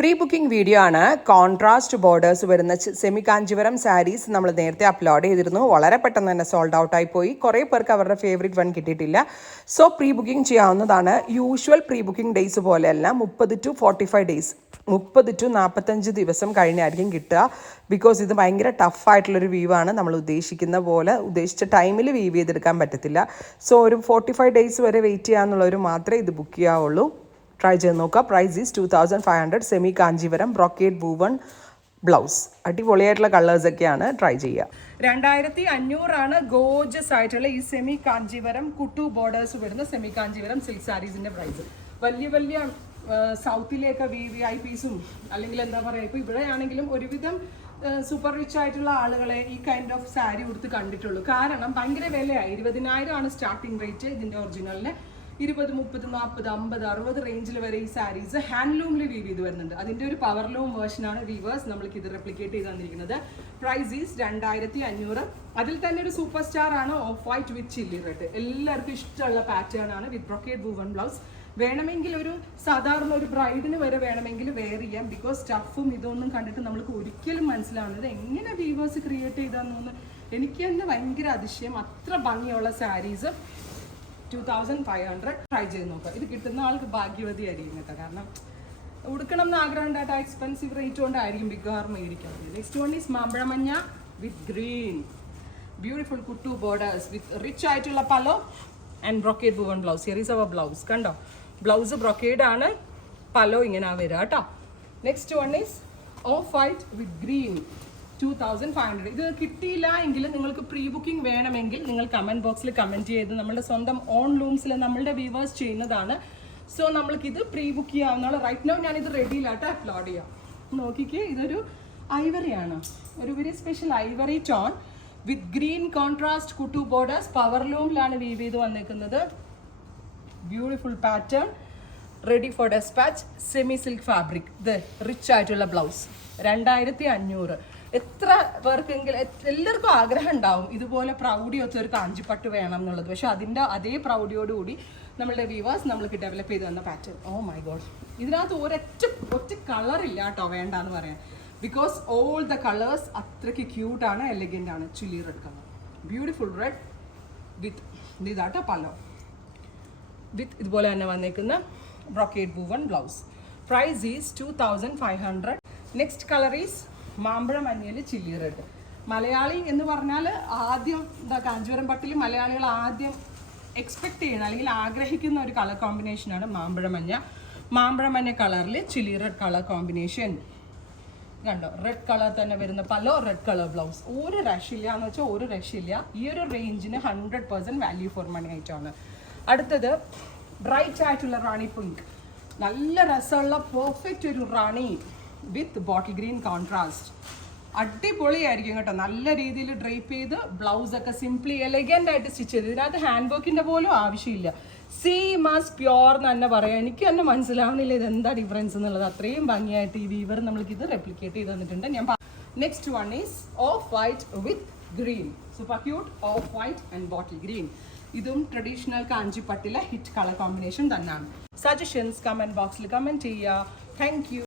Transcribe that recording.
Pre booking video ആണ്. Contrast borders വരുന്ന semi Kanchivaram saris നമ്മൾ നേരത്തെ അപ്ലോഡ് ചെയ്തിരുന്നു. വളരെ പെട്ടെന്ന് തന്നെ സോൾഡ് ഔട്ടായി പോയി. കുറേ പേർക്ക് അവരുടെ ഫേവറേറ്റ് വൺ കിട്ടിയിട്ടില്ല. സോ പ്രീ ബുക്കിംഗ് ചെയ്യാവുന്നതാണ്. യൂഷ്വൽ പ്രീ ബുക്കിംഗ് ഡേയ്സ് പോലെയല്ല, 30 to 45 ഡേയ്സ്, 30 to 45 ദിവസം കഴിഞ്ഞായിരിക്കും കിട്ടുക. ബിക്കോസ് ഇത് ഭയങ്കര ടഫായിട്ടുള്ളൊരു വീവ് ആണ്. നമ്മൾ ഉദ്ദേശിക്കുന്ന പോലെ ഉദ്ദേശിച്ച ടൈമിൽ വീവ് ചെയ്തെടുക്കാൻ പറ്റത്തില്ല. സോ ഒരു 45 ഡേയ്സ് വരെ വെയിറ്റ് ചെയ്യാന്നുള്ളവർ മാത്രമേ ഇത് ബുക്ക് ചെയ്യാവുള്ളൂ. ട്രൈ ചെയ്ത് നോക്കുക. Price is 2500. Semi Kanjeevaram brocade woven blouse. അടിപൊളിയായിട്ടുള്ള കളേഴ്സൊക്കെയാണ്. ട്രൈ ചെയ്യുക. 2500 ഗോർജസ് ആയിട്ടുള്ള ഈ സെമി കാഞ്ചീവരം കുട്ടു ബോർഡേഴ്സ് വരുന്ന സെമി കാഞ്ചീവരം സിൽക്ക് സാരീസിന്റെ പ്രൈസ്. വലിയ വലിയ സൗത്തിലേക്ക് VVIPസും അല്ലെങ്കിൽ എന്താ പറയുക, ഇപ്പോൾ ഇവിടെ ആണെങ്കിലും ഒരുവിധം സൂപ്പർ റിച്ച് ആയിട്ടുള്ള ആളുകളെ ഈ കൈൻഡ് ഓഫ് സാരി കൊടുത്ത് കണ്ടിട്ടുള്ളൂ. കാരണം ഭയങ്കര വിലയായി. 20,000 ആണ് സ്റ്റാർട്ടിംഗ് റേറ്റ് ഇതിന്റെ ഒറിജിനലിന്. 20, 30, 40, 50, 60 റേഞ്ചിൽ വരെ ഈ സാരീസ് ഹാൻഡ്ലൂമിൽ വീവ് ചെയ്ത് വരുന്നുണ്ട്. അതിൻ്റെ ഒരു പവർലൂം വേർഷനാണ് വീവേഴ്സ് നമ്മൾക്ക് ഇത് റെപ്ലിക്കേറ്റ് ചെയ്ത് തന്നിരിക്കുന്നത്. Price is 2500. അതിൽ തന്നെ ഒരു സൂപ്പർ സ്റ്റാർ ആണ് off white with chilli red. എല്ലാവർക്കും ഇഷ്ടമുള്ള പാറ്റേൺ ആണ് വിത്ത് ബ്രോക്കേഡ് വൂവൺ ബ്ലൗസ്. വേണമെങ്കിൽ ഒരു സാധാരണ ഒരു ബ്രൈഡിന് വരെ വേണമെങ്കിൽ വെയർ ചെയ്യാം. ബിക്കോസ് സ്റ്റഫും ഇതൊന്നും കണ്ടിട്ട് നമ്മൾക്ക് ഒരിക്കലും മനസ്സിലാവുന്നത് എങ്ങനെ വീവേഴ്സ് ക്രിയേറ്റ് ചെയ്താന്ന് എനിക്ക് തന്നെ ഭയങ്കര അതിശയം. അത്ര ഭംഗിയുള്ള സാരീസ് 2500. ട്രൈ ചെയ്ത് നോക്കുക. ഇത് കിട്ടുന്ന ആൾക്ക് ഭാഗ്യവതി ആയിരിക്കും കേട്ടോ. കാരണം ഉടുക്കണം എന്ന് ആഗ്രഹം ഉണ്ടായിട്ട് എക്സ്പെൻസീവ് റേറ്റ് കൊണ്ടായിരിക്കും ബിഗാർ മേടിക്കുന്നത്. നെക്സ്റ്റ് വൺ ഈസ് മാമ്പഴമഞ്ഞ വിത്ത് ഗ്രീൻ. ബ്യൂട്ടിഫുൾ കുട്ടു ബോർഡേഴ്സ് വിത്ത് റിച്ച് ആയിട്ടുള്ള pallu and brocade woven blouse. Here is our blouse. കണ്ടോ, ബ്ലൗസ് ബ്രോക്കേഡ് ആണ്, പലോ ഇങ്ങനെ വരിക കേട്ടോ. Next one is off white with green. 2500. ഇത് കിട്ടിയില്ല എങ്കിൽ നിങ്ങൾക്ക് പ്രീ ബുക്കിംഗ് വേണമെങ്കിൽ നിങ്ങൾ കമൻറ്റ് ബോക്സിൽ കമൻറ്റ് ചെയ്ത് നമ്മുടെ സ്വന്തം ഓൺ ലൂംസിൽ നമ്മളുടെ വ്യൂവേഴ്സ് ചെയ്യുന്നതാണ്. സോ നമ്മൾക്കിത് പ്രീ ബുക്ക് ചെയ്യാവുന്ന. റൈറ്റ് നൗ ഞാനിത് റെഡിയിലായിട്ട് അപ്ലോഡ് ചെയ്യാം. നോക്കിക്കേ, ഇതൊരു ഐവറിയാണ്, ഒരു very special ivory tone with green contrast കുട്ടു ബോർഡേഴ്സ്. പവർ ലൂമിലാണ് വീവ് ചെയ്ത് വന്നിരിക്കുന്നത്. Beautiful pattern, ready for despatch. Semi silk fabric. ഇത് റിച്ച് ആയിട്ടുള്ള ബ്ലൗസ്. 2500. എത്ര പേർക്കെങ്കിലും എല്ലാവർക്കും ആഗ്രഹം ഉണ്ടാവും ഇതുപോലെ പ്രൗഡി വെച്ച ഒരു കാഞ്ചിപ്പട്ട് വേണം എന്നുള്ളത്. പക്ഷെ അതിൻ്റെ അതേ പ്രൗഡിയോടുകൂടി നമ്മളുടെ വ്യൂവേഴ്സ് നമ്മൾക്ക് ഡെവലപ്പ് ചെയ്ത് തന്ന പാറ്റേൺ. ഓ മൈ ഗോഡ്, ഇതിനകത്ത് ഒറ്റ കളറില്ല കേട്ടോ വേണ്ടാന്ന് പറയാൻ. ബിക്കോസ് ഓൾ ദ കളേഴ്സ് അത്രയ്ക്ക് ക്യൂട്ടാണ്, എലഗൻ്റ് ആണ്. Chilli red colour, beautiful red with ഇതാട്ടോ പലോ വിത്ത് ഇതുപോലെ തന്നെ വന്നേക്കുന്ന brocade woven blouse. Price is 2500. Next colour is മാമ്പഴ മഞ്ഞയിൽ ചില്ലി റെഡ്. മലയാളി എന്ന് പറഞ്ഞാൽ ആദ്യം കാഞ്ചീപുരം പട്ടിൽ മലയാളികൾ ആദ്യം എക്സ്പെക്ട് ചെയ്യുന്ന അല്ലെങ്കിൽ ആഗ്രഹിക്കുന്ന ഒരു കളർ കോമ്പിനേഷനാണ് മാമ്പഴ മഞ്ഞ. മാമ്പഴ മഞ്ഞ കളറിൽ ചില്ലി റെഡ് കളർ കോമ്പിനേഷൻ. കണ്ടോ, റെഡ് കളർ തന്നെ വരുന്ന പലോ, റെഡ് കളർ ബ്ലൗസ്. ഒരു രക്ഷയില്ല എന്ന് വെച്ചാൽ ഒരു രക്ഷയില്ല. ഈ ഒരു റേഞ്ചിന് 100% വാല്യൂ ഫോർ മണി ആയിട്ടാണ്. അടുത്തത് ബ്രൈറ്റ് ആയിട്ടുള്ള റാണി പിങ്ക്. നല്ല രസമുള്ള പെർഫെക്റ്റ് ഒരു റാണി വിത്ത് ബോട്ടിൽ ഗ്രീൻ കോൺട്രാസ്റ്റ്. അടിപൊളിയായിരിക്കും കേട്ടോ. നല്ല രീതിയിൽ ഡ്രൈപ്പ് ചെയ്ത് ബ്ലൗസ് ഒക്കെ സിംപ്ലി എലഗൻ്റ് ആയിട്ട് സ്റ്റിച്ച് ചെയ്ത്. ഇതിനകത്ത് ഹാൻഡ് വർക്കിൻ്റെ പോലും ആവശ്യമില്ല. സെയിം ആസ് പ്യോർ എന്ന് തന്നെ പറയാം. എനിക്ക് തന്നെ മനസ്സിലാവുന്നില്ല ഇതെന്താ ഡിഫറൻസ് എന്നുള്ളത്. അത്രയും ഭംഗിയായിട്ട് ഈ വീവർ നമ്മൾക്ക് ഇത് റെപ്ലിക്കേറ്റ് ചെയ്ത് തന്നിട്ടുണ്ട്. Next one is off white with green. Super cute of white and bottle green. ഇതും ട്രഡീഷണൽ കാഞ്ചിപ്പട്ടിലെ ഹിറ്റ് കളർ കോമ്പിനേഷൻ തന്നെയാണ്. സജഷൻസ് കമൻറ്റ് ബോക്സിൽ കമൻറ്റ് ചെയ്യുക. Thank you.